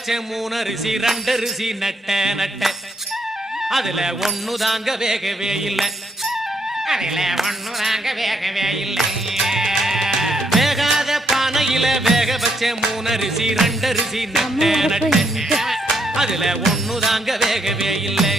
வச்சேன் 3 அரிசி 2 அரிசி நட்ட அதுல ஒண்ணு தாங்க வேகவே இல்லை வேகாத பானையில வேக வச்சேன் 3 அரிசி 2 அரிசி நட்ட அதுல ஒண்ணு தாங்க வேகவே இல்லை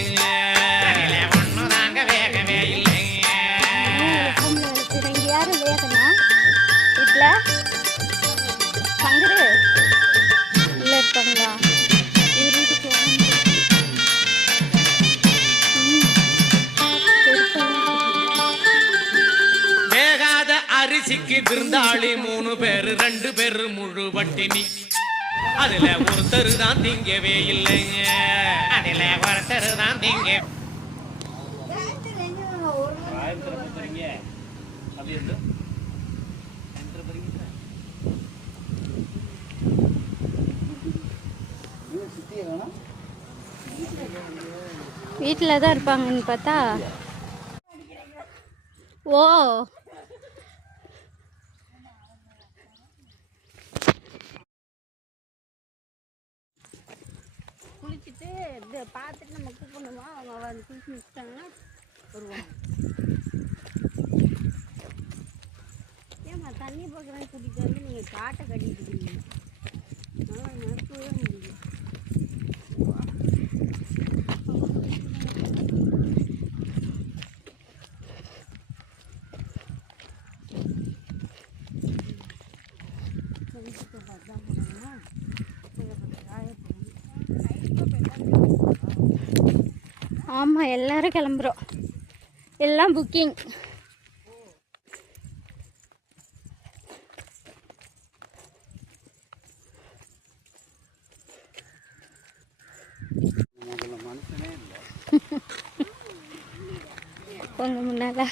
வேகாத அரிசிக்கு விருந்தாளி 3 பேரு 2 பேரு முழு பட்டினி அதுல ஒருத்தர் தான் திங்கவே இல்லைங்க வீட்டில் தான் இருப்பாங்கன்னு பார்த்தா ஓ குளிச்சுட்டு இது பார்த்துட்டு நம்ம கூப்பிடணுமா அவங்க வந்து குளிச்சு முடிச்சிட்டாங்கன்னா வருவாங்க. ஏம்மா தண்ணி பார்க்குறேன் கூட்டிகிட்டு வந்து நீங்கள் காட்டை கட்டிட்டு இருக்கீங்க நடக்கவே முடியும். ஆமாம் எல்லாரும் கிளம்புறோம் எல்லாம் புக்கிங் உங்க முன்னால